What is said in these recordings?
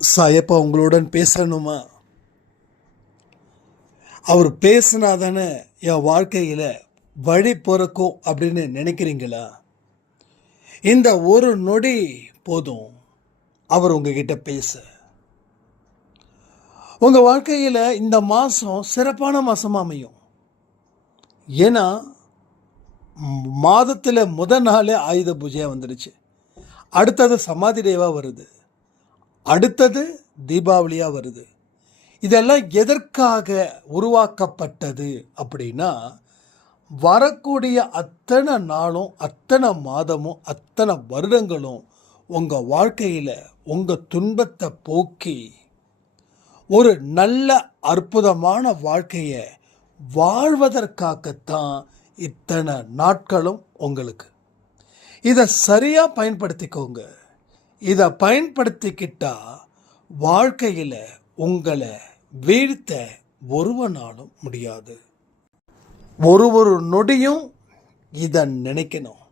சாயப்பா உங்களுடன் பேசணுமா? அவர் பேசினா தானே என் வாழ்க்கையில் வழி பிறக்கும் அப்படின்னு நினைக்கிறீங்களா? இந்த ஒரு நொடி போதும் அவர் உங்ககிட்ட பேச. உங்கள் வாழ்க்கையில் இந்த மாதம் சிறப்பான மாதமாக அமையும். ஏன்னா மாதத்தில் முத நாளே ஆயுத பூஜையாக வந்துடுச்சு அடுத்தது சமாதி டேவாக வருது. அடுத்தது தீபாவளியாக வருது. இதெல்லாம் எதற்காக உருவாக்கப்பட்டது அப்படின்னா வரக்கூடிய அத்தனை நாளும் அத்தனை மாதமும் அத்தனை வருடங்களும் உங்கள் வாழ்க்கையில் உங்கள் துன்பத்தை போக்கி ஒரு நல்ல அற்புதமான வாழ்க்கையை வாழ்வதற்காகத்தான் இத்தனை நாட்களும் உங்களுக்கு. இதை சரியாக பயன்படுத்திக்கோங்க. இதை பயன்படுத்திக்கிட்டா வாழ்க்கையில் உங்களை வீழ்த்த ஒருவனாலும் முடியாது. ஒரு ஒரு நொடியும் இதை நினைக்கணும்.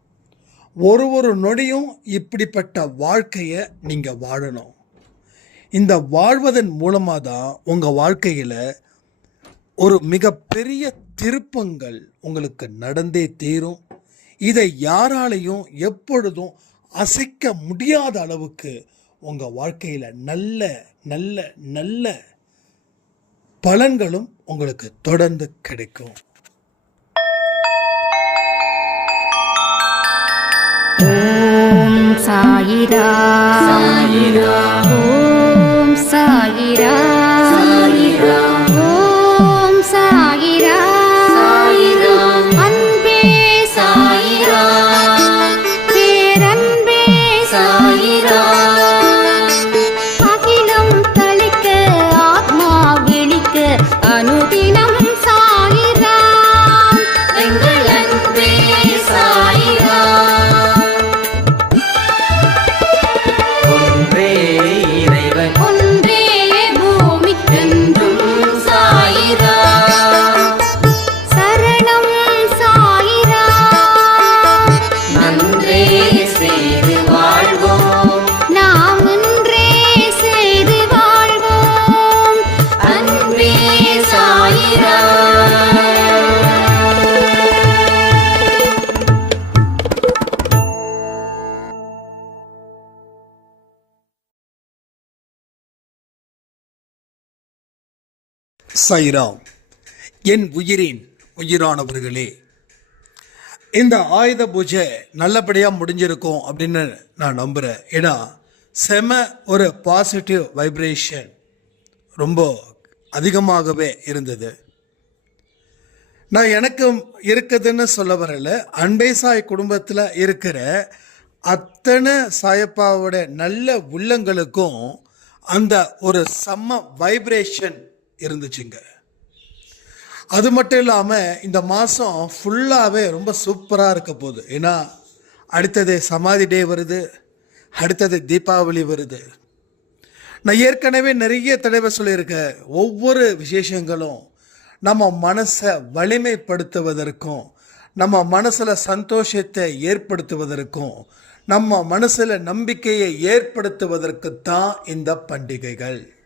ஒரு ஒரு நொடியும் இப்படிப்பட்ட வாழ்க்கையை நீங்கள் வாழணும். இந்த வாழ்வதன் மூலமாக தான் உங்கள் வாழ்க்கையில் ஒரு மிகப்பெரிய திருப்பங்கள் உங்களுக்கு நடந்தே தீரும். இதை யாராலையும் எப்பொழுதும் அசைக்க முடியாத அளவுக்கு உங்கள் வாழ்க்கையில் நல்ல நல்ல நல்ல பலன்களும் உங்களுக்கு தொடர்ந்து கிடைக்கும். ஓம் சாயிரா. சாயிரா. சைராம் என் உயிரின் உயிரானவர்களே இந்த ஆயுத பூஜை நல்லபடியாக முடிஞ்சிருக்கும் அப்படின்னு நான் நம்புகிறேன் ஏன்னா செம ஒரு பாசிட்டிவ் வைப்ரேஷன் ரொம்ப அதிகமாகவே இருந்தது. நான் எனக்கு இருக்குதுன்னு சொல்ல வரல அன்பே சாய் குடும்பத்தில் இருக்கிற அத்தனை சாயப்பாவோட நல்ல உள்ளங்களுக்கும் அந்த ஒரு செம்ம வைப்ரேஷன் இருந்துச்சுங்க. அது மட்டும் இல்லாமல் இந்த மாதம் ஃபுல்லாகவே ரொம்ப சூப்பராக இருக்க போகுது. ஏன்னா அடுத்தது சமாதி டே வருது. அடுத்தது தீபாவளி வருது. நான் ஏற்கனவே நிறைய தடவை சொல்லியிருக்கேன். ஒவ்வொரு விசேஷங்களும் நம்ம மனசை வலிமைப்படுத்துவதற்கும் நம்ம மனசில் சந்தோஷத்தை ஏற்படுத்துவதற்கும் நம்ம மனசில் நம்பிக்கையை ஏற்படுத்துவதற்கு தான் இந்த பண்டிகைகள்.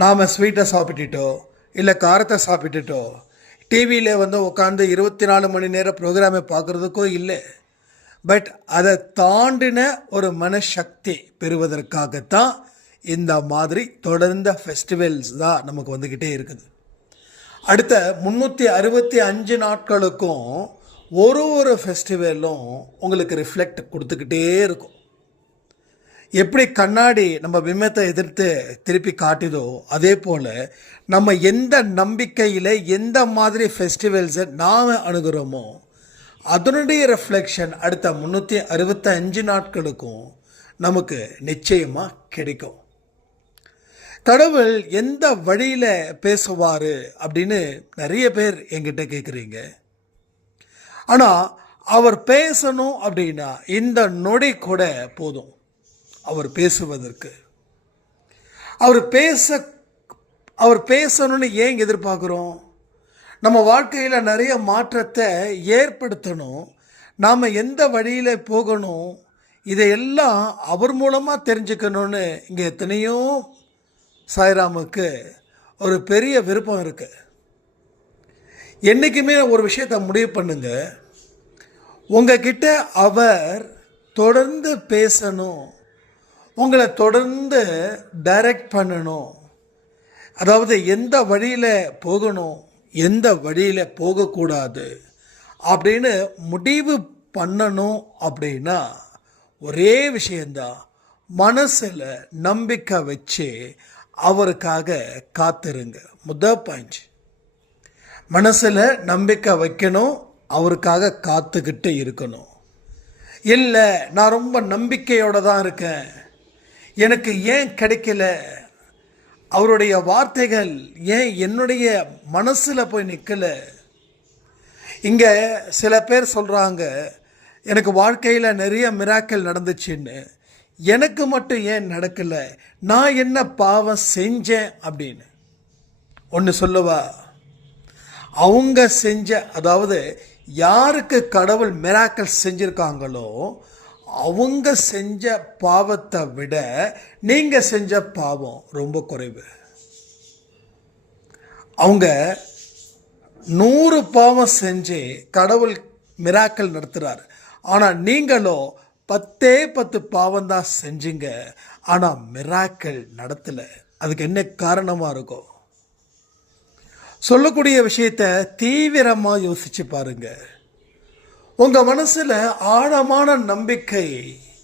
நாம் ஸ்வீட்டை சாப்பிட்டுட்டோ இல்லை காரத்தை சாப்பிட்டுட்டோ டிவியில் வந்து உட்காந்து இருபத்தி நாலு மணி நேரம் ப்ரோக்ராமை பார்க்குறதுக்கோ இல்லை. பட் அதை தாண்டின ஒரு மனசக்தி பெறுவதற்காகத்தான் இந்த மாதிரி தொடர்ந்த ஃபெஸ்டிவல்ஸ் தான் நமக்கு வந்துக்கிட்டே இருக்குது. அடுத்த முந்நூற்றி அறுபத்தி அஞ்சு நாட்களுக்கும் ஒரு ஒரு ஃபெஸ்டிவலும் உங்களுக்கு ரிஃப்ளெக்ட் கொடுத்துக்கிட்டே இருக்கும். எப்படி கண்ணாடி நம்ம விமத்தை எதிர்த்து திருப்பி காட்டுதோ அதே போல் நம்ம எந்த நம்பிக்கையில் எந்த மாதிரி ஃபெஸ்டிவல்ஸை நாம் அணுகிறோமோ அதனுடைய ரெஃப்ளெக்ஷன் அடுத்த முந்நூற்றி அறுபத்தஞ்சு நாட்களுக்கும் நமக்கு நிச்சயமாக கிடைக்கும். கடவுள் எந்த வழியில் பேசுவார் அப்படின்னு நிறைய பேர் என்கிட்ட கேட்குறீங்க ஆனால் அவர் பேசணும் அப்படின்னா இந்த நொடி கூட போதும். அவர் பேசுவதற்கு. அவர் பேச அவர் பேசணும்னு ஏன் எதிர்பார்க்குறோம்? நம்ம வாழ்க்கையில் நிறைய மாற்றத்தை ஏற்படுத்தணும். நாம் எந்த வழியில் போகணும்? இதையெல்லாம் அவர் மூலமாக தெரிஞ்சுக்கணும்னு இங்கே எத்தனையோ சாய்ராமுக்கு ஒரு பெரிய விருப்பம் இருக்குது என்றைக்குமே ஒரு விஷயத்தை முடிவு பண்ணுங்க. உங்ககிட்ட அவர் தொடர்ந்து பேசணும். உங்களை தொடர்ந்து டைரக்ட் பண்ணணும். அதாவது எந்த வழியில் போகணும் எந்த வழியில் போகக்கூடாது அப்படின்னு முடிவு பண்ணணும் அப்படின்னா ஒரே விஷயந்தான் மனசில் நம்பிக்கை வச்சு அவருக்காக காத்திருங்க. முத பாயிண்ட் மனசில் நம்பிக்கை வைக்கணும் அவருக்காக காத்துக்கிட்டு இருக்கணும். இல்லை நான் ரொம்ப நம்பிக்கையோடு தான் இருக்கேன். எனக்கு ஏன் கிடைக்கல? அவருடைய வார்த்தைகள் ஏன் என்னுடைய மனசில் போய் நிற்கலை இங்கே சில பேர் சொல்கிறாங்க எனக்கு வாழ்க்கையில் நிறைய மிராக்கள் நடந்துச்சுன்னு. எனக்கு மட்டும் ஏன் நடக்கலை? நான் என்ன பாவம் செஞ்சேன்? அப்படின்னு. ஒன்று சொல்லவா? அவங்க செஞ்ச அதாவது யாருக்கு கடவுள் மிராக்கள் செஞ்சுருக்காங்களோ அவங்க செஞ்ச பாவத்தை விட நீங்கள் செஞ்ச பாவம் ரொம்ப குறைவு. அவங்க நூறு பாவம் செஞ்சு கடவுள் மிராக்கள் நடத்துகிறார் ஆனால் நீங்களோ பத்தே பத்து பாவம் தான் செஞ்சீங்க. ஆனால் மிராக்கள் நடத்தலை. அதுக்கு என்ன காரணமாக இருக்கும்? சொல்லக்கூடிய விஷயத்த தீவிரமாக யோசிச்சு பாருங்கள் உங்கள் மனசில் ஆழமான நம்பிக்கை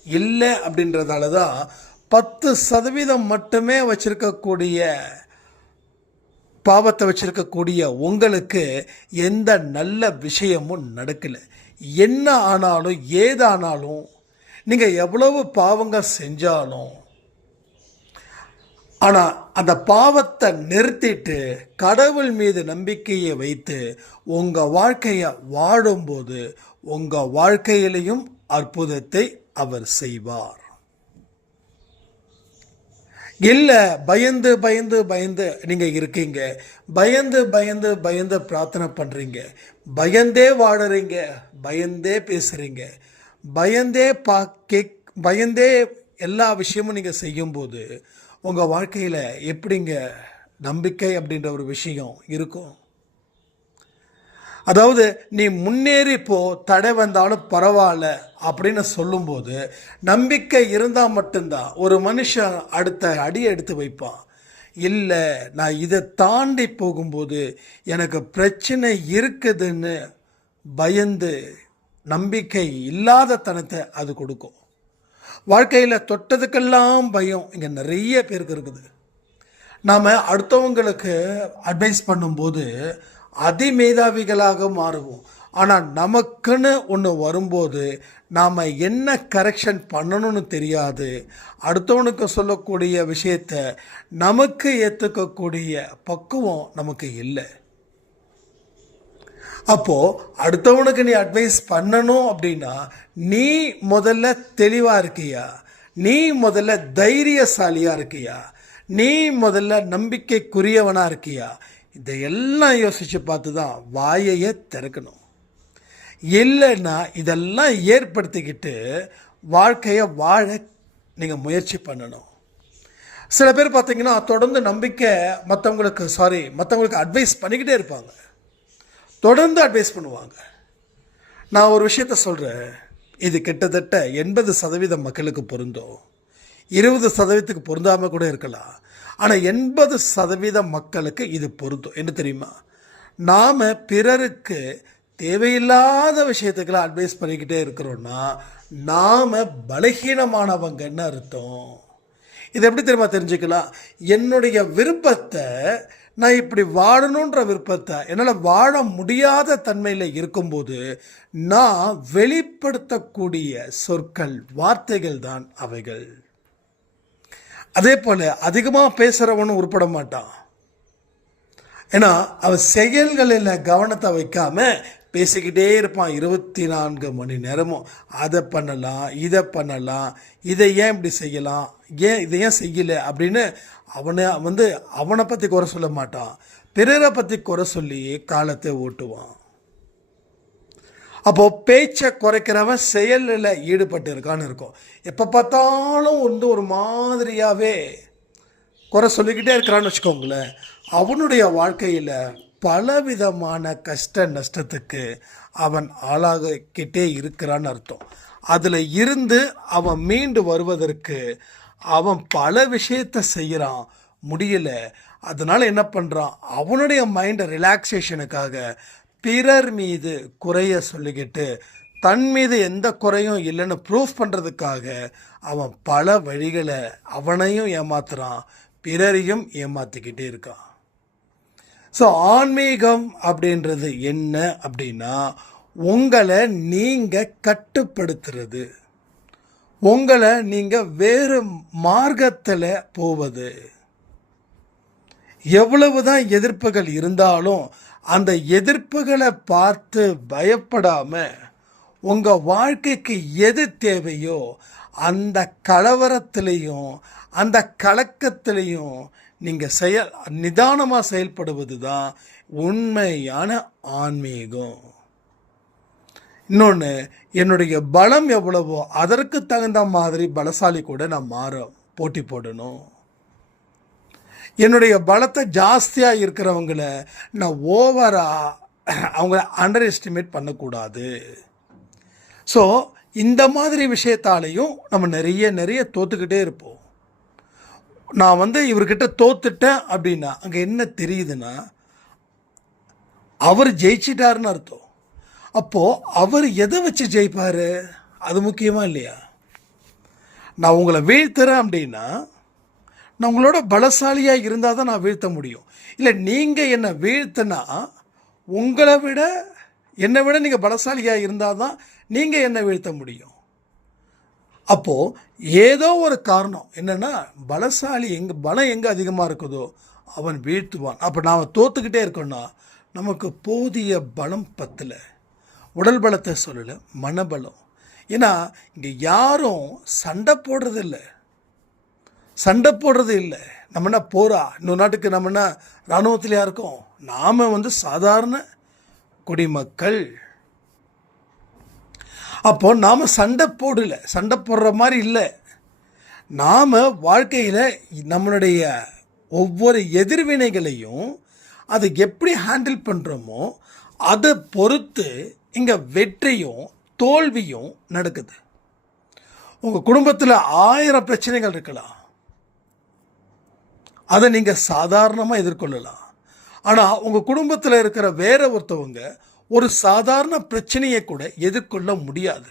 இல்லை அப்படின்றதால தான் பத்து சதவீதம் மட்டுமே வச்சிருக்கக்கூடிய பாவத்தை வச்சிருக்கக்கூடிய உங்களுக்கு எந்த நல்ல விஷயமும் நடக்கலை. என்ன ஆனாலும் ஏதானாலும் நீங்கள் எவ்வளவு பாவங்க செஞ்சாலும் ஆனால் அந்த பாவத்தை நிறுத்திட்டு கடவுள் மீது நம்பிக்கையை வைத்து உங்கள் வாழ்க்கையை வாழும்போது உங்கள் வாழ்க்கையிலையும் அற்புதத்தை அவர் செய்வார். இல்லை பயந்து பயந்து பயந்து நீங்கள் இருக்கீங்க. பயந்து பயந்து பயந்து பிரார்த்தனை பண்ணுறீங்க பயந்தே வாடுறீங்க பயந்தே பேசுகிறீங்க பயந்தே பா கேக் பயந்தே எல்லா விஷயமும் நீங்கள் செய்யும்போது உங்கள் வாழ்க்கையில் எப்படிங்க நம்பிக்கை அப்படின்ற ஒரு விஷயம் இருக்கும்? அதாவது நீ முன்னேறி போ தடை வந்தாலும் பரவாயில்ல அப்படின்னு சொல்லும்போது நம்பிக்கை இருந்தால் மட்டும்தான் ஒரு மனுஷன் அடுத்த அடி எடுத்து வைப்பான். இல்லை நான் இதை தாண்டி போகும்போது எனக்கு பிரச்சனை இருக்குதுன்னு பயந்து நம்பிக்கை இல்லாத தனத்தை அது கொடுக்கும். வாழ்க்கையில் தொட்டதுக்கெல்லாம் பயம் இங்கே நிறைய பேருக்கு இருக்குது. நாம் அடுத்தவங்களுக்கு அட்வைஸ் பண்ணும்போது அதிமேதாவிகளாக மாறுவோம். ஆனால் நமக்குன்னு ஒன்று வரும்போது நாம் என்ன கரெக்ஷன் பண்ணணும்னு தெரியாது. அடுத்தவனுக்கு சொல்லக்கூடிய விஷயத்த நமக்கு ஏற்றுக்கக்கூடிய பக்குவம் நமக்கு இல்லை. அப்போது அடுத்தவனுக்கு நீ அட்வைஸ் பண்ணணும் அப்படின்னா நீ முதல்ல தெளிவாக இருக்கியா? நீ முதல்ல தைரியசாலியாக இருக்கியா? நீ முதல்ல நம்பிக்கைக்குரியவனாக இருக்கியா? இதையெல்லாம் யோசித்து பார்த்து தான் வாயையே திறக்கணும். இல்லைன்னா இதெல்லாம் ஏற்படுத்திக்கிட்டு வாழ்க்கையை வாழ நீங்கள் முயற்சி பண்ணணும். சில பேர் பார்த்தீங்கன்னா தொடர்ந்து நம்பிக்கை மற்றவங்களுக்கு சாரி மற்றவங்களுக்கு அட்வைஸ் பண்ணிக்கிட்டே இருப்பாங்க. தொடர்ந்து அட்வைஸ் பண்ணுவாங்க. நான் ஒரு விஷயத்த சொல்கிறேன் இது கிட்டத்தட்ட எண்பது சதவீதம் மக்களுக்கு பொருந்தும். இருபது சதவீதத்துக்கு பொருந்தாமல் கூட இருக்கலாம். ஆனால் எண்பது சதவீத மக்களுக்கு இது பொருந்தும். என்ன தெரியுமா? நாம் பிறருக்கு தேவையில்லாத விஷயத்துக்கெல்லாம் அட்வைஸ் பண்ணிக்கிட்டே இருக்கிறோன்னா நாம் பலகீனமானவங்கன்னு அர்த்தம். இது எப்படி தெரியுமா தெரிஞ்சுக்கலாம்? என்னுடைய விருப்பத்தை நான் இப்படி வாழணுன்ற விருப்பத்தை என்னால் வாழ முடியாத தன்மையில் இருக்கும்போது நான் வெளிப்படுத்தக்கூடிய சொற்கள் வார்த்தைகள் தான் அவைகள். அதே போல் அதிகமாக பேசுகிறவனும் உருப்பட மாட்டான். ஏன்னா அவன் செயல்களில் கவனத்தை வைக்காம பேசிக்கிட்டே இருப்பான் இருபத்தி நான்கு மணி நேரமும். அதை பண்ணலாம் இதை பண்ணலாம் இதை ஏன் இப்படி செய்யலாம் ஏன் இதை ஏன் செய்யலை அப்படின்னு அவனை வந்து அவனை பற்றி குறை சொல்ல மாட்டான். பிறரை பற்றி குறை சொல்லி காலத்தை ஓட்டுவான். அப்போது பேச்சை குறைக்கிறவன் செயலில் ஈடுபட்டு இருக்கான்னு இருக்கும். எப்போ பார்த்தாலும் வந்து ஒரு மாதிரியாகவே குறை சொல்லிக்கிட்டே இருக்கிறான்னு வச்சுக்கோங்களேன். அவனுடைய வாழ்க்கையில் பலவிதமான கஷ்ட நஷ்டத்துக்கு அவன் ஆளாகிக்கிட்டே இருக்கிறான்னு அர்த்தம். அதில் இருந்து அவன் மீண்டு வருவதற்கு அவன் பல விஷயத்தை செய்கிறான் முடியல. அதனால் என்ன பண்ணுறான் அவனுடைய மைண்டை ரிலாக்ஸேஷனுக்காக பிறர் மீது குறைய சொல்லிக்கிட்டு தன் மீது எந்த குறையும் இல்லைன்னு ப்ரூஃப் பண்ணுறதுக்காக அவன் பல வழிகளை அவனையும் ஏமாத்துறான் பிறரையும் ஏமாற்றிக்கிட்டே இருக்கான். ஸோ ஆன்மீகம் அப்படின்றது என்ன அப்படின்னா உங்களை நீங்கள் கட்டுப்படுத்துறது. உங்களை நீங்கள் வேறு மார்க்கத்தில் போவது. எவ்வளவுதான் எதிர்ப்புகள் இருந்தாலும் அந்த எதிர்ப்புகளை பார்த்து பயப்படாம உங்க வாழ்க்கைக்கு எது தேவையோ அந்த கலவரத்திலையும் அந்த கலக்கத்திலையும் நீங்க செயல் நிதானமாக செயல்படுவது தான் உண்மையான ஆன்மீகம். இன்னொன்று என்னுடைய பலம் எவ்வளவோ அதற்கு தகுந்த மாதிரி பலசாலி கூட நான் மாற போட்டி போடணும். என்னுடைய பலத்தை ஜாஸ்தியாக இருக்கிறவங்கள நான் ஓவராக அவங்கள அண்டர் எஸ்டிமேட் பண்ணக்கூடாது. ஸோ இந்த மாதிரி விஷயத்தாலையும் நம்ம நிறைய நிறைய தோத்துக்கிட்டே இருப்போம். நான் வந்து இவர்கிட்ட தோத்துட்டேன் அப்படின்னா அங்கே என்ன தெரியுதுன்னா அவர் ஜெயிச்சிட்டாருன்னு அர்த்தம். அப்போது அவர் எதை வச்சு ஜெயிப்பார்? அது முக்கியமாக இல்லையா? நான் உங்களை வீழ்த்துறேன் அப்படின்னா நான் உங்களோட பலசாலியாக இருந்தால் தான் நான் வீழ்த்த முடியும். இல்லை நீங்கள் என்னை வீழ்த்தினா உங்களை விட என்னை விட நீங்கள் பலசாலியாக இருந்தால் தான் நீங்கள் என்னை வீழ்த்த முடியும். அப்போது ஏதோ ஒரு காரணம். என்னென்னா பலசாலி எங்கே பலம் எங்கே அதிகமாக இருக்குதோ அவன் வீழ்த்துவான். அப்போ நாம் தோத்துக்கிட்டே இருக்கோன்னா நமக்கு போதிய பலம் பத்தலை. உடல் பலத்தை சொல்லலை மனபலம். ஏன்னா இங்கே யாரும் சண்டை போடுறதில்ல. சண்டை போடுறது இல்லை. நம்ம என்ன போரா? இன்னொரு நாட்டுக்கு நம்ம என்ன இராணுவத்திலையா இருக்கோம்? நாம் வந்து சாதாரண குடிமக்கள். அப்போ நாம் சண்டை போடல. சண்டை போடுற மாதிரி இல்லை. நாம் வாழ்க்கையில் நம்மளுடைய ஒவ்வொரு எதிர்வினைகளையும் அதை எப்படி ஹேண்டில் பண்ணுறோமோ அதை பொறுத்து இங்கே வெற்றியும் தோல்வியும் நடக்குது. உங்கள் குடும்பத்தில் ஆயிரம் பிரச்சனைகள் இருக்கலாம். அதை நீங்கள் சாதாரணமாக எதிர்கொள்ளலாம். ஆனால் உங்கள் குடும்பத்தில் இருக்கிற வேற ஒருத்தவங்க ஒரு சாதாரண பிரச்சனையை கூட எதிர்கொள்ள முடியாது.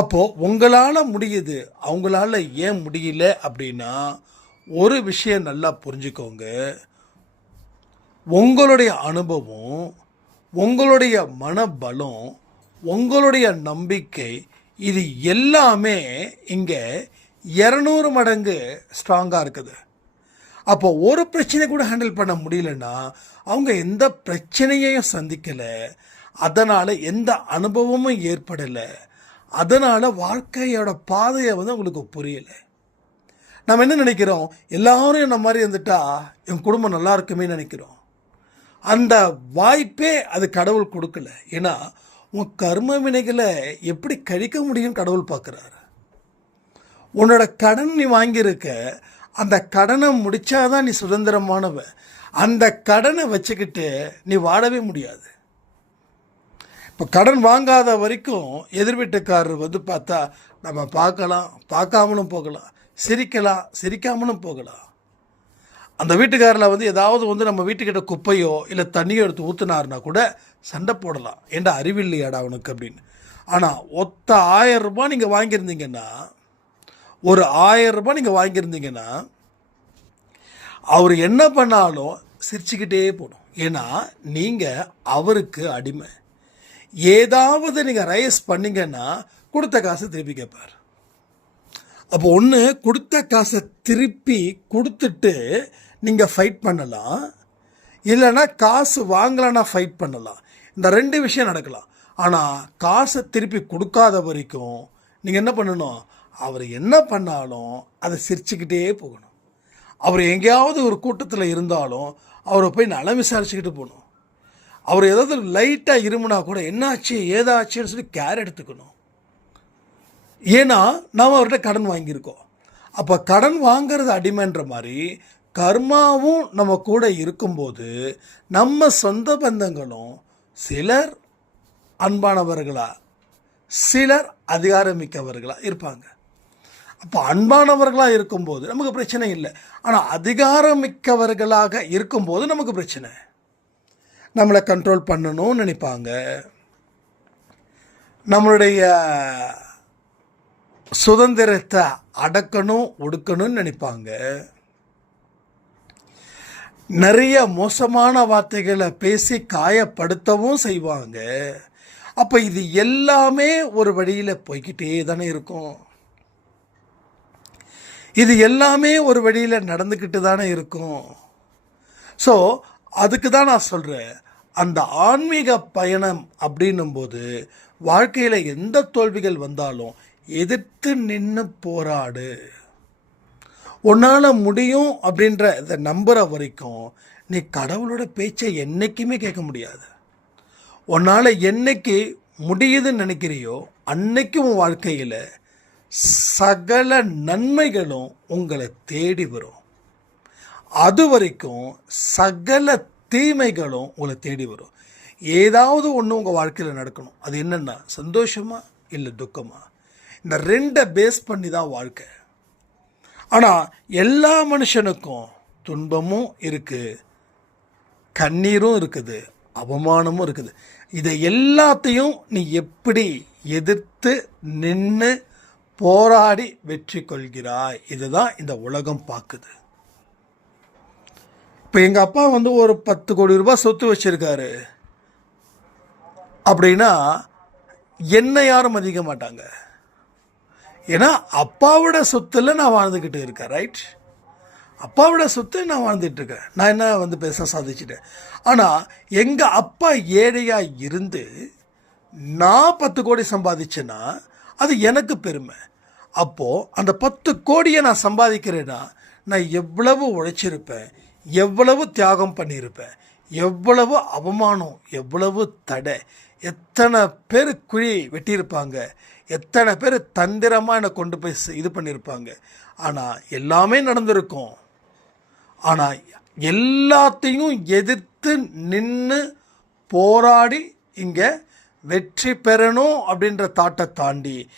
அப்போது உங்களால் முடியுது அவங்களால ஏன் முடியல அப்படின்னா ஒரு விஷயம் நல்லா புரிஞ்சுக்கோங்க. உங்களுடைய அனுபவம் உங்களுடைய மனபலம் உங்களுடைய நம்பிக்கை இது எல்லாமே இங்கே இரநூறு மடங்கு ஸ்ட்ராங்காக இருக்குது. அப்போ ஒரு பிரச்சனை கூட ஹேண்டில் பண்ண முடியலன்னா அவங்க எந்த பிரச்சனையையும் சந்திக்கலை அதனால் எந்த அனுபவமும் ஏற்படலை அதனால் வாழ்க்கையோட பாதையை வந்து அவங்களுக்கு புரியலை. நம்ம என்ன நினைக்கிறோம்? எல்லாரும் என்ன மாதிரி இருந்துட்டா என் குடும்பம் நல்லா இருக்குமே நினைக்கிறோம். அந்த வாய்ப்பே அது கடவுள் கொடுக்கல. ஏன்னா உன் கர்ம வினைகளை எப்படி கழிக்க முடியும்னு கடவுள் பார்க்குறாரு. உன்னோட கடன் நீ வாங்கியிருக்க அந்த கடனை முடித்தாதான் நீ சுதந்திரமானவ. அந்த கடனை வச்சுக்கிட்டு நீ வாழவே முடியாது. இப்போ கடன் வாங்காத வரைக்கும் எதிர் வீட்டுக்காரர் வந்து பார்த்தா நம்ம பார்க்கலாம் பார்க்காமலும் போகலாம் சிரிக்கலாம் சிரிக்காமலும் போகலாம். அந்த வீட்டுக்காரில் வந்து ஏதாவது வந்து நம்ம வீட்டுக்கிட்ட குப்பையோ இல்லை தண்ணியோ எடுத்து ஊற்றுனாருனா கூட சண்டை போடலாம். ஏண்டா அறிவில்லையாடா அவனுக்கு அப்படின்னு. ஆனால் ஒத்த ஆயிரம் ரூபாய் நீங்கள் வாங்கியிருந்தீங்கன்னா ஒரு ஆயிரம் ரூபாய் நீங்கள் வாங்கியிருந்தீங்கன்னா அவர் என்ன பண்ணாலும் சிரிச்சுக்கிட்டே போகணும் ஏன்னா நீங்கள் அவருக்கு அடிமை. ஏதாவது நீங்கள் ரைஸ் பண்ணீங்கன்னா கொடுத்த காசை திருப்பி கேட்பார். அப்போ ஒன்று கொடுத்த காசை திருப்பி கொடுத்துட்டு நீங்கள் ஃபைட் பண்ணலாம். இல்லைன்னா காசு வாங்கலைன்னா ஃபைட் பண்ணலாம். இந்த ரெண்டு விஷயம் நடக்கலாம். ஆனால் காசை திருப்பி கொடுக்காத வரைக்கும் நீங்கள் என்ன பண்ணணும்? அவர் என்ன பண்ணாலும் அதை சிரிச்சுக்கிட்டே போகணும். அவர் எங்கேயாவது ஒரு கூட்டத்தில் இருந்தாலும் அவரை போய் நலம் விசாரிச்சுக்கிட்டு போகணும். அவர் ஏதாவது லைட்டாக இருமுனா கூட என்னாச்சு ஏதாச்சுன்னு சொல்லி கேர் எடுத்துக்கணும். ஏன்னா நாம் அவர்கிட்ட கடன் வாங்கியிருக்கோம். அப்போ கடன் வாங்குறது அடிமைன்ற மாதிரி கர்மாவும் நம்ம கூட இருக்கும்போது நம்ம சொந்த பந்தங்களும் சிலர் அன்பானவர்களா? சிலர் அதிகாரமிக்கவர்களாக இருப்பாங்க. அப்போ அன்பானவர்களாக இருக்கும்போது நமக்கு பிரச்சனை இல்லை. ஆனால் அதிகாரமிக்கவர்களாக இருக்கும்போது நமக்கு பிரச்சனை. நம்மளை கண்ட்ரோல் பண்ணணும்னு நினைப்பாங்க. நம்மளுடைய சுதந்திரத்தை அடக்கணும் ஒடுக்கணும்னு நினைப்பாங்க. நிறைய மோசமான வார்த்தைகளை பேசி காயப்படுத்தவும் செய்வாங்க. அப்போ இது எல்லாமே ஒரு வழியில் போய்கிட்டே தானே இருக்கும். இது எல்லாமே ஒரு வழியில் நடந்துக்கிட்டு தானே இருக்கும். ஸோ அதுக்கு தான் நான் சொல்கிறேன் அந்த ஆன்மீக பயணம் அப்படின்னும்போது வாழ்க்கையில் எந்த தோல்விகள் வந்தாலும் எதிர்த்து நின்று போராடு. உன்னால் முடியும் அப்படின்ற இதை நம்புகிற வரைக்கும் நீ கடவுளோட பேச்சை என்றைக்குமே கேட்க முடியாது. உன்னால் என்னைக்கு முடியுதுன்னு நினைக்கிறியோ அன்னைக்கு உன் வாழ்க்கையில் சகல நன்மைகளும் உங்களை தேடி வரும். அது வரைக்கும் சகல தீமைகளும் உங்களை தேடி வரும். ஏதாவது ஒன்று உங்கள் வாழ்க்கையில் நடக்கணும். அது என்னென்னா சந்தோஷமா இல்லை துக்கமா? இந்த ரெண்டை பேஸ் பண்ணி தான் வாழ்க்கை. ஆனால் எல்லா மனுஷனுக்கும் துன்பமும் இருக்குது கண்ணீரும் இருக்குது. அவமானமும் இருக்குது. இதை எல்லாத்தையும் நீ எப்படி எதிர்த்து நின்று போராடி வெற்றி கொள்கிறாய்? இதுதான் இந்த உலகம் பார்க்குது. இப்போ எங்கள் அப்பா வந்து ஒரு பத்து கோடி ரூபாய் சொத்து வச்சிருக்காரு. அப்படின்னா என்னை யாரும் மதிக்க மாட்டாங்க. ஏன்னா அப்பாவோட சொத்துல நான் வாழ்ந்துக்கிட்டு இருக்கேன் ரைட் அப்பாவோட சொத்து நான் வாழ்ந்துட்டுருக்கேன் நான் என்ன வந்து பெருசாக சாதிச்சிட்டேன்? ஆனால் எங்கள் அப்பா ஏழையாக இருந்து நான் பத்து கோடி சம்பாதிச்சேன்னா அது எனக்கு பெருமை. அப்போது அந்த பத்து கோடியை நான் சம்பாதிக்கிறேன்னா நான் எவ்வளவு உழைச்சிருப்பேன் எவ்வளவு தியாகம் பண்ணியிருப்பேன் எவ்வளவு அவமானம் எவ்வளவு தடை எத்தனை பேர் குழி வெட்டியிருப்பாங்க எத்தனை பேர் தந்திரமாக என்னை கொண்டு போய் இது பண்ணியிருப்பாங்க. ஆனால் எல்லாமே நடந்திருக்கும். ஆனால் எல்லாத்தையும் எதிர்த்து நின்று போராடி இங்கே வெற்றி பெறணும் அப்படின்ற தாட்டை தாண்டி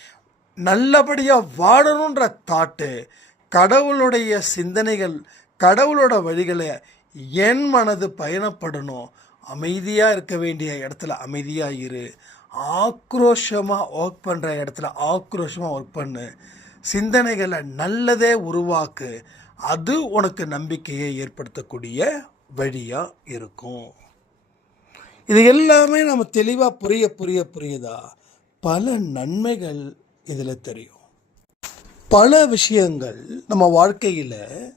நல்லபடியாக வாழணுன்ற தாட்டு கடவுளுடைய சிந்தனைகள் கடவுளோட வழிகளை என் மனது பயணப்படணும். அமைதியாக இருக்க வேண்டிய இடத்துல அமைதியாக இரு. ஆக்ரோஷமாக ஒர்க் பண்ணுற இடத்துல ஆக்ரோஷமாக ஒர்க் பண்ணு. சிந்தனைகளை நல்லதே உருவாக்கு. அது உனக்கு நம்பிக்கையை ஏற்படுத்தக்கூடிய வழியாக இருக்கும். இது எல்லாமே நம்ம தெளிவாக புரிய புரிய புரியுதா? பல நன்மைகள் இதில் தெரியும். பல விஷயங்கள் நம்ம வாழ்க்கையில்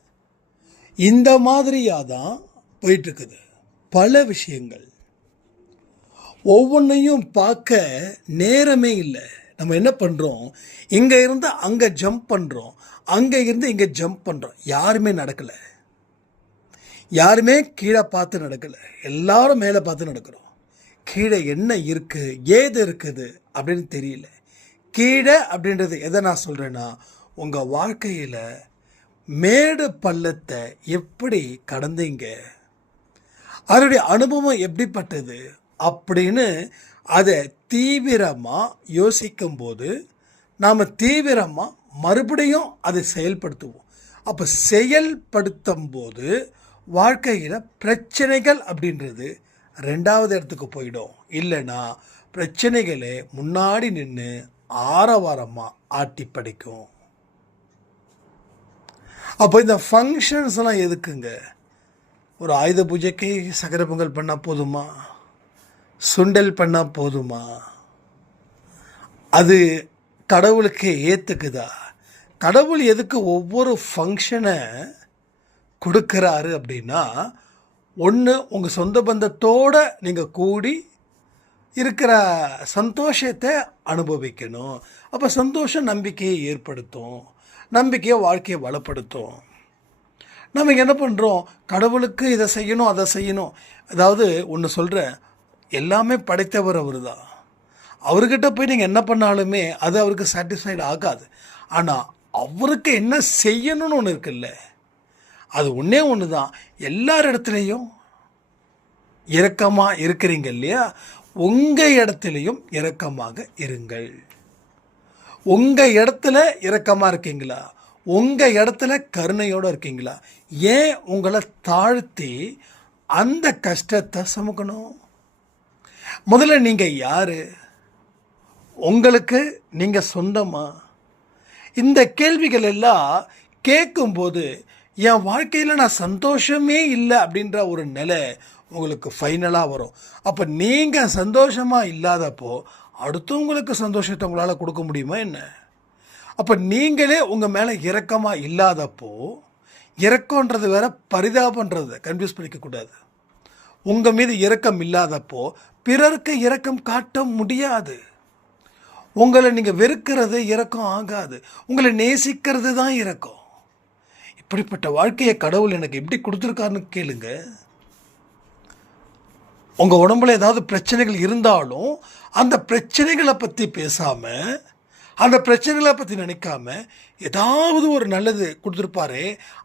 இந்த மாதிரியாக தான் போயிட்டுருக்குது. பல விஷயங்கள். ஒவ்வொன்றையும் பார்க்க நேரமே இல்லை. நம்ம என்ன பண்ணுறோம் இங்கே இருந்து அங்கே ஜம்ப் பண்ணுறோம் அங்கே இருந்து இங்கே ஜம்ப் பண்ணுறோம் யாருமே நடக்கலை. யாருமே கீழே பார்த்து நடக்கலை. எல்லாரும் மேலே பார்த்து நடக்கிறோம். கீழே என்ன இருக்குது ஏது இருக்குது? அப்படின்னு தெரியல. கீழே அப்படின்றது எதை நான் சொல்கிறேன்னா உங்கள் வாழ்க்கையில் மேடு பள்ளத்தை எப்படி கடந்தீங்க? அதனுடைய அனுபவம் எப்படிப்பட்டது? அப்படின்னு அதை தீவிரமாக யோசிக்கும்போது நாம் தீவிரமாக மறுபடியும் அதை செயல்படுத்துவோம். அப்போ செயல்படுத்தும் போது வாழ்க்கையில் பிரச்சனைகள் அப்படின்றது ரெண்டாவது இடத்துக்கு போயிடும். இல்லைன்னா பிரச்சனைகளை முன்னாடி நின்று ஆரவாரமாக ஆட்டி படிக்கும். அப்போ இந்த ஃபங்க்ஷன்ஸ் எல்லாம் எதுக்குங்க? ஒரு ஆயுத பூஜைக்கு சக்கரை பொங்கல் பண்ணால் போதுமா? சுண்டல் பண்ணால் போதுமா? அது கடவுளுக்கு ஏற்றுக்குதா கடவுள் எதுக்கு ஒவ்வொரு ஃபங்க்ஷனை கொடுக்குறாரு அப்படின்னா ஒன்று உங்கள் சொந்த பந்தத்தோடு நீங்கள் கூடி இருக்கிற சந்தோஷத்தை அனுபவிக்கணும். அப்போ சந்தோஷம் நம்பிக்கையை ஏற்படுத்தும். நம்பிக்கையை வாழ்க்கையை வளப்படுத்தும். நம்ம என்ன பண்ணுறோம் கடவுளுக்கு இதை செய்யணும் அதை செய்யணும். அதாவது ஒன்று சொல்கிறேன் எல்லாமே படைத்தவர் அவர் தான் அவர்கிட்ட போய் நீங்கள் என்ன பண்ணாலுமே அது அவருக்கு சாட்டிஸ்ஃபைடு ஆகாது. ஆனால் அவருக்கு என்ன செய்யணும்னு ஒன்று இருக்குல்ல அது ஒன்றே ஒன்று தான் எல்லார் இடத்துலையும் இரக்கமாக இருக்கிறீங்க இல்லையா? உங்கள் இடத்துலையும் இரக்கமாக இருங்கள். உங்கள் இடத்துல இரக்கமாக இருக்கீங்களா? உங்கள் இடத்துல கருணையோடு இருக்கீங்களா? ஏன் உங்களை தாழ்த்தி அந்த கஷ்டத்தை சுமக்கணும்? முதல்ல நீங்கள் யார்? உங்களுக்கு நீங்கள் சொந்தமா? இந்த கேள்விகள் எல்லாம் கேட்கும்போது என் வாழ்க்கையில் நான் சந்தோஷமே இல்லை அப்படின்ற ஒரு நிலை உங்களுக்கு ஃபைனலாக வரும். அப்போ நீங்கள் சந்தோஷமாக இல்லாதப்போ அடுத்தவங்களுக்கு சந்தோஷத்தை உங்களால் கொடுக்க முடியுமா என்ன? அப்போ நீங்களே உங்கள் மேலே இரக்கமாக இல்லாதப்போ இரக்கன்றது வேற பரிதாபன்றது கன்ஃபியூஸ் பண்ணிக்கக்கூடாது உங்கள் மீது இரக்கம் இல்லாதப்போ பிறருக்கு இரக்கம் காட்ட முடியாது. உங்களை நீங்கள் வெறுக்கிறது இறக்கம் ஆகாது. உங்களை நேசிக்கிறது தான் இறக்கம் இப்படிப்பட்ட வாழ்க்கையை கடவுள் எனக்கு எப்படி கொடுத்துருக்காருன்னு கேளுங்க. உங்கள் உடம்புல ஏதாவது பிரச்சனைகள் இருந்தாலும் அந்த பிரச்சனைகளை பற்றி பேசாமல் அந்த பிரச்சனைகளை பற்றி நினைக்காம ஏதாவது ஒரு நல்லது கொடுத்துருப்பாரு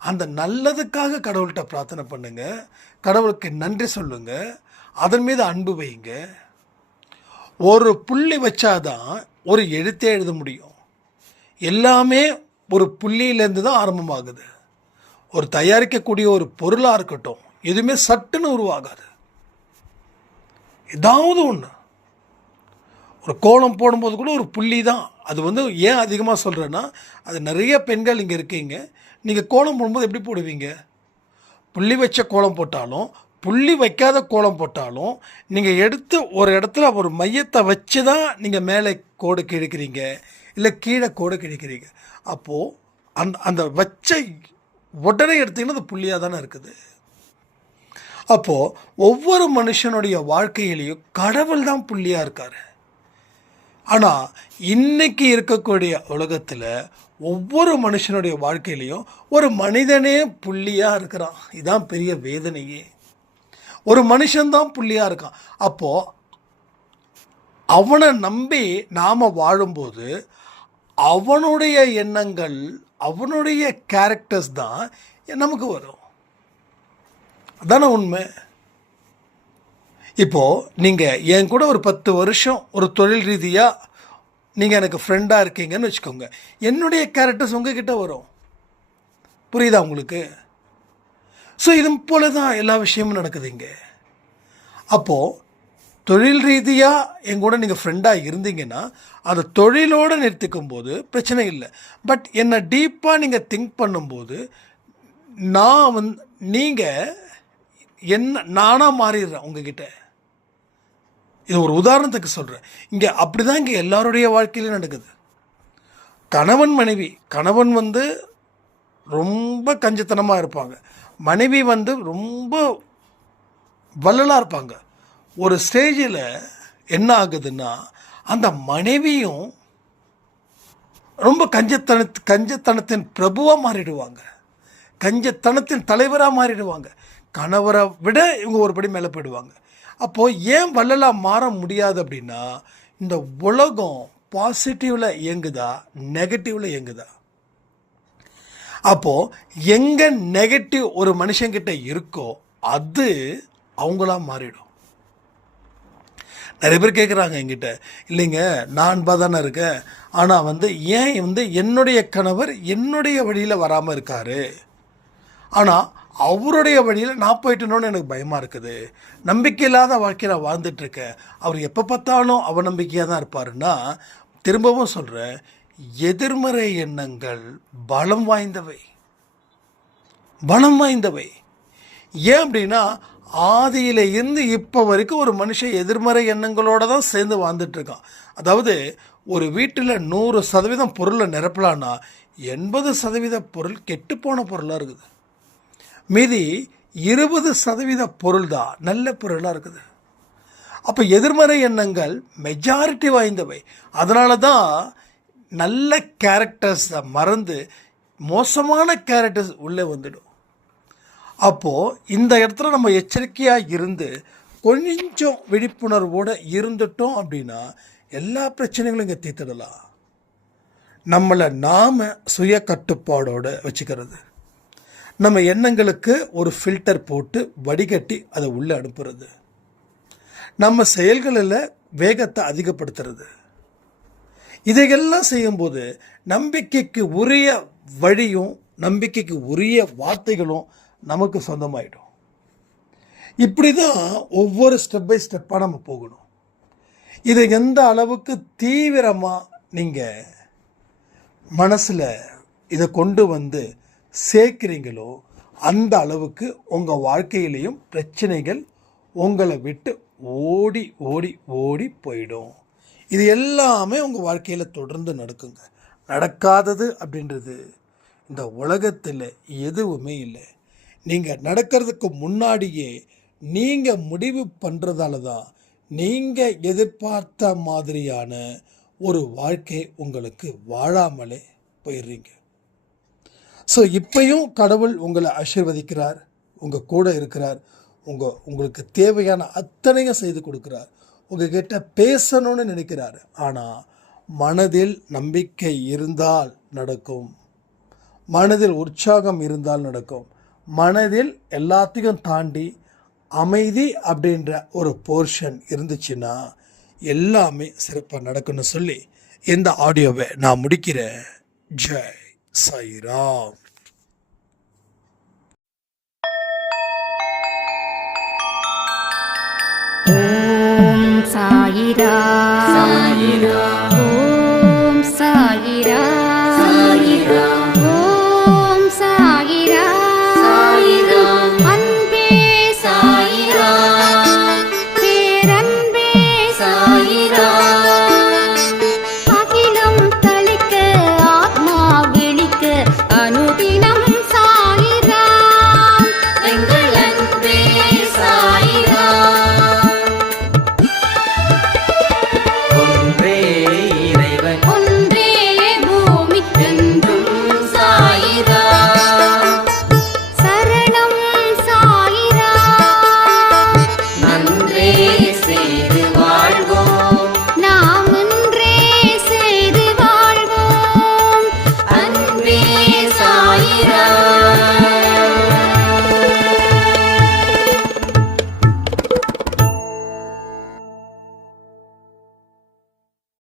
அந்த நல்லதுக்காக கடவுள்கிட்ட பிரார்த்தனை பண்ணுங்க. கடவுளுக்கு நன்றி சொல்லுங்க. அதன் மீது அன்பு வைங்க. ஒரு புள்ளி வச்சாதான் ஒரு எழுத்தே எழுத முடியும். எல்லாமே ஒரு புள்ளியிலேருந்து தான் ஆரம்பமாகுது. ஒரு தயாரிக்கக்கூடிய ஒரு பொருளாக இருக்கட்டும் எதுவுமே சட்டுன்னு உருவாகாது. ஏதாவது ஒன்று ஒரு கோலம் போடும்போது கூட ஒரு புள்ளி தான். அது வந்து ஏன் அதிகமாக சொல்கிறேன்னா அது நிறைய பெண்கள் இங்கே இருக்கீங்க. நீங்கள் கோலம் போடும்போது எப்படி போடுவீங்க? புள்ளி வச்ச கோலம் போட்டாலும் புள்ளி வைக்காத கோலம் போட்டாலும் நீங்கள் எடுத்து ஒரு இடத்துல ஒரு மையத்தை வச்சு தான் நீங்கள் மேலே கோடு கிழிக்கிறீங்க இல்லை கீழே கோடு கிழிக்கிறீங்க. அப்போது அந்த அந்த வச்ச உடனே எடுத்தீங்கன்னா அது புள்ளியாக தானே இருக்குது. அப்போது ஒவ்வொரு மனுஷனுடைய வாழ்க்கையிலையும் கடவுள் தான் புள்ளியாக இருக்கார். ஆனால் இன்னைக்கு இருக்கக்கூடிய உலகத்தில் ஒவ்வொரு மனுஷனுடைய வாழ்க்கையிலையும் ஒரு மனிதனே புள்ளியாக இருக்கிறான். இதுதான் பெரிய வேதனையே. ஒரு மனுஷன்தான் புள்ளியாக இருக்கான். அப்போது அவனை நம்பி நாம் வாழும்போது அவனுடைய எண்ணங்கள் அவனுடைய கேரக்டர்ஸ் தான் நமக்கு வரும். அதான உண்மை? இப்போது நீங்கள் என் கூட ஒரு பத்து வருஷம் ஒரு தொழில் ரீதியாக நீங்கள் எனக்கு ஃப்ரெண்டாக இருக்கீங்கன்னு வச்சுக்கோங்க. என்னுடைய கேரக்டர்ஸ் உங்ககிட்ட வரும். புரியுதா உங்களுக்கு? ஸோ இது போல தான் எல்லா விஷயமும் நடக்குது இங்கே. அப்போது தொழில் ரீதியாக என் கூட நீங்கள் ஃப்ரெண்டாக இருந்தீங்கன்னா அதை தொழிலோடு நிறுத்திக்கும் போது பிரச்சனை இல்லை. பட் என்னை டீப்பாக நீங்கள் திங்க் பண்ணும்போது நான் வந்து நீங்கள் என்ன நானாக மாறிடுறேன் உங்ககிட்ட. இது ஒரு உதாரணத்துக்கு சொல்கிறேன் இங்கே அப்படி தான் இங்கே எல்லாருடைய வாழ்க்கையிலும் நடக்குது. கணவன் மனைவி கணவன் வந்து ரொம்ப கஞ்சத்தனமாக இருப்பாங்க. மனைவி வந்து ரொம்ப வள்ளலாக இருப்பாங்க. ஒரு ஸ்டேஜில் என்ன ஆகுதுன்னா அந்த மனைவியும் ரொம்ப கஞ்சத்தன கஞ்சத்தனத்தின் பிரபுவாக மாறிடுவாங்க. கஞ்சத்தனத்தின் தலைவராக மாறிடுவாங்க. கணவரை விட இவங்க ஒரு படி மேலே போயிடுவாங்க. அப்போது ஏன் வள்ளலாக மாற முடியாது அப்படின்னா இந்த உலகம் பாசிட்டிவில் இயங்குதா நெகட்டிவில் இயங்குதா? அப்போது எங்கே நெகட்டிவ் ஒரு மனுஷங்கிட்ட இருக்கோ அது அவங்களா மாறிடும். நிறைய பேர் கேட்குறாங்க என்கிட்ட இல்லைங்க நான் அன்பாக தானே இருக்கேன். ஆனால் வந்து ஏன் வந்து என்னுடைய கணவர் என்னுடைய வழியில் வராமல் இருக்காரு? ஆனால் அவருடைய வழியில் நான் போயிட்டணும்னு எனக்கு பயமாக இருக்குது. நம்பிக்கை இல்லாத வாழ்க்கையில் நான் வாழ்ந்துட்டுருக்கேன் அவர் எப்போ பார்த்தாலும் அவநம்பிக்கையாக தான் இருப்பாருன்னா திரும்பவும் சொல்கிறேன் எதிர்மறை எண்ணங்கள் பலம் வாய்ந்தவை. பலம் வாய்ந்தவை. ஏன் அப்படின்னா ஆதியில இருந்து இப்போ வரைக்கும் ஒரு மனுஷன் எதிர்மறை எண்ணங்களோட தான் சேர்ந்து வாழ்ந்துட்டுருக்கான் அதாவது ஒரு வீட்டில் நூறு சதவீதம் பொருளை நிரப்பலான்னா எண்பது சதவீத பொருள் கெட்டுப்போன பொருளாக இருக்குது. மீதி இருபது சதவீத பொருள் தான் நல்ல பொருளாக இருக்குது. அப்போ எதிர்மறை எண்ணங்கள் மெஜாரிட்டி வாய்ந்தவை. அதனால தான் நல்ல கேரக்டர்ஸை மறந்து மோசமான கேரக்டர்ஸ் உள்ளே வந்துடும். அப்போது இந்த இடத்துல நம்ம எச்சரிக்கையாக இருந்து கொஞ்சம் விழிப்புணர்வோடு இருந்துட்டோம் அப்படின்னா எல்லா பிரச்சனைகளும் இங்கே தீர்த்திடலாம். நம்மளை நாம் சுய கட்டுப்பாடோடு வச்சுக்கிறது. நம்ம எண்ணங்களுக்கு ஒரு ஃபில்டர் போட்டு வடிகட்டி அதை உள்ளே அனுப்புறது. நம்ம செயல்களில் வேகத்தை அதிகப்படுத்துறது. இதையெல்லாம் செய்யும்போது நம்பிக்கைக்கு உரிய வழியும் நம்பிக்கைக்கு உரிய வார்த்தைகளும் நமக்கு சொந்தமாயிடும். இப்படி தான் ஒவ்வொரு ஸ்டெப் பை ஸ்டெப்பாக நம்ம போகணும். இதை எந்த அளவுக்கு தீவிரமாக நீங்கள் மனசில் இதை கொண்டு வந்து சேர்க்குறீங்களோ அந்த அளவுக்கு உங்கள் வாழ்க்கையிலையும் பிரச்சனைகள் உங்களை விட்டு ஓடி ஓடி ஓடி போயிடும். இது எல்லாமே உங்கள் வாழ்க்கையில் தொடர்ந்து நடக்குங்க. நடக்காதது அப்படின்றது இந்த உலகத்தில் எதுவுமே இல்லை. நீங்கள் நடக்கிறதுக்கு முன்னாடியே நீங்கள் முடிவு பண்ணுறதால தான் நீங்கள் எதிர்பார்த்த மாதிரியான ஒரு வாழ்க்கை உங்களுக்கு வாழாமலே போயிடுறீங்க. ஸோ இப்பயும் கடவுள் உங்களை ஆசீர்வதிக்கிறார். உங்கள் கூட இருக்கிறார். உங்கள் உங்களுக்கு தேவையான அத்தனையும் செய்து கொடுக்குறார். உங்ககிட்ட பேசணும்னு நினைக்கிறாரு. ஆனால் மனதில் நம்பிக்கை இருந்தால் நடக்கும். மனதில் உற்சாகம் இருந்தால் நடக்கும். மனதில் எல்லாத்தையும் தாண்டி அமைதி அப்படின்ற ஒரு போர்ஷன் இருந்துச்சுன்னா எல்லாமே சிறப்பாக நடக்கும்னு சொல்லி இந்த ஆடியோவை நான் முடிக்கிறேன். ஜெய் சாய்ராம். サイダー